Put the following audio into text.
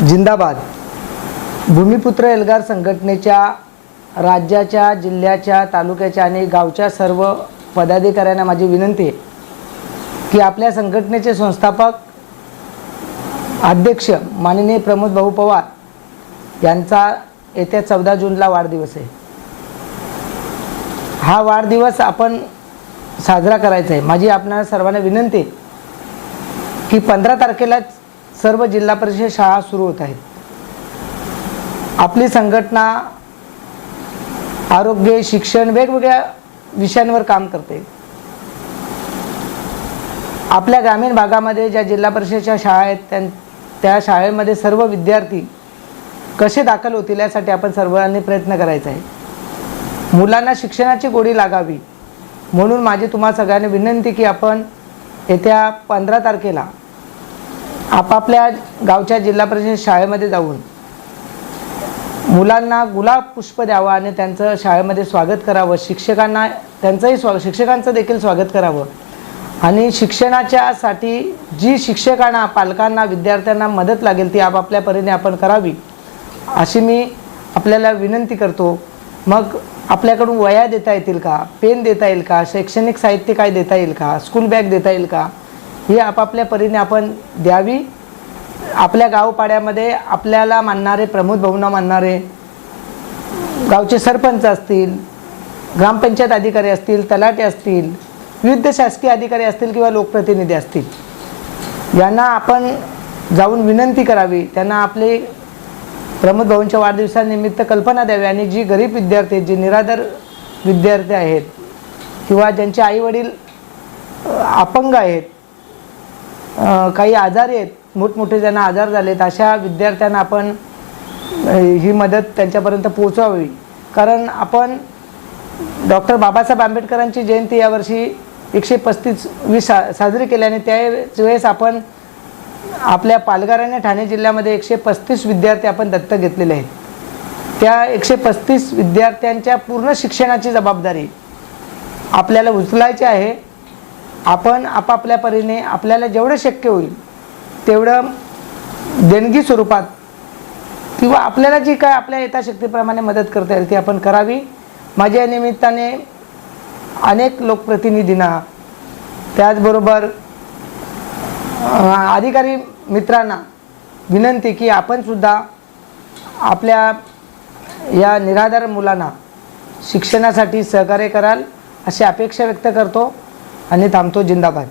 जिंदाबाद। भूमिपुत्र एल्गार संघटनेच्या राज्याच्या, जिल्ह्याच्या, तालुक्याच्या आणि गावच्या सर्व पदाधिकाऱ्यांना माझी विनंती आहे की आपल्या संघटनेचे संस्थापक अध्यक्ष माननीय प्रमोद भाऊ पवार यांचा येत्या 14 जूनला वाढदिवस आहे। हा वाढदिवस आपण साजरा करायचा आहे। माझी आपणाला सर्वांना विनंती आहे की 15 तारखेला सर्व जिल्हा परिषद शाळा सुरू होत आहेत। आपली संघटना आरोग्य, शिक्षण वेगवेगळ्या विषयांवर काम करते। आपल्या ग्रामीण भागामध्ये ज्या जिल्हा परिषदेच्या शाळा आहेत त्या शाळेमध्ये सर्व विद्यार्थी कसे दाखल होतील यासाठी आपण सर्वांनी प्रयत्न करायचा आहे। मुलांना शिक्षणाची गोडी लागावी म्हणून माझी तुम्हा सगळ्यांना विनंती की आपण येत्या 15 तारखेला आपापल्या गावच्या जिल्हा परिषद शाळेमध्ये जाऊन मुलांना गुलाब पुष्प द्यावं आणि त्यांचं शाळेमध्ये स्वागत करावं। शिक्षकांना शिक्षकांचं देखील स्वागत करावं आणि शिक्षणाच्यासाठी जी शिक्षकांना, पालकांना, विद्यार्थ्यांना मदत लागेल ती आपापल्या परीने आपण करावी अशी मी आपल्याला विनंती करतो। मग आपल्याकडून वह्या देता येतील का, पेन देता येईल का, शैक्षणिक साहित्य काय देता येईल का, स्कूल बॅग देता येईल का, ही आपापल्या परीने आपण द्यावी। आपल्या गावपाड्यामध्ये आपल्याला मानणारे, प्रमोद भाऊंना मानणारे गावचे सरपंच असतील, ग्रामपंचायत अधिकारी असतील, तलाठी असतील, विविध शासकीय अधिकारी असतील किंवा लोकप्रतिनिधी असतील, यांना आपण जाऊन विनंती करावी। त्यांना आपले प्रमोद भाऊंच्या वाढदिवसानिमित्त कल्पना द्यावी आणि जी गरीब विद्यार्थी आहेत, जे निराधार विद्यार्थी आहेत किंवा ज्यांचे आईवडील अपंग आहेत, काही आजारी आहेत, मोठमोठे ज्यांना आजार झालेत, अशा विद्यार्थ्यांना आपण ही मदत त्यांच्यापर्यंत पोहोचवावी। कारण आपण डॉक्टर बाबासाहेब आंबेडकरांची जयंती यावर्षी 135वी साजरी केल्याने त्यावेळेस आपण आपल्या पालघर ठाणे जिल्ह्यामध्ये 135 विद्यार्थी आपण दत्तक घेतलेले आहेत। त्या 135 विद्यार्थ्यांच्या पूर्ण शिक्षणाची जबाबदारी आपल्याला उचलायची आहे। आपण आपापल्या परीने आपल्याला जेवढं शक्य होईल तेवढं देणगी स्वरूपात किंवा आपल्याला जी काय आपल्या यथाशक्तीप्रमाणे मदत करता येईल ती आपण करावी। माझ्या निमित्ताने अनेक लोकप्रतिनिधींना, त्याचबरोबर अधिकारी मित्रांना विनंती की आपण सुद्धा आपल्या या निराधार मुलांना शिक्षणासाठी सहकार्य कराल अशी अपेक्षा व्यक्त करतो आणि थांबतो। जिंदाबाद।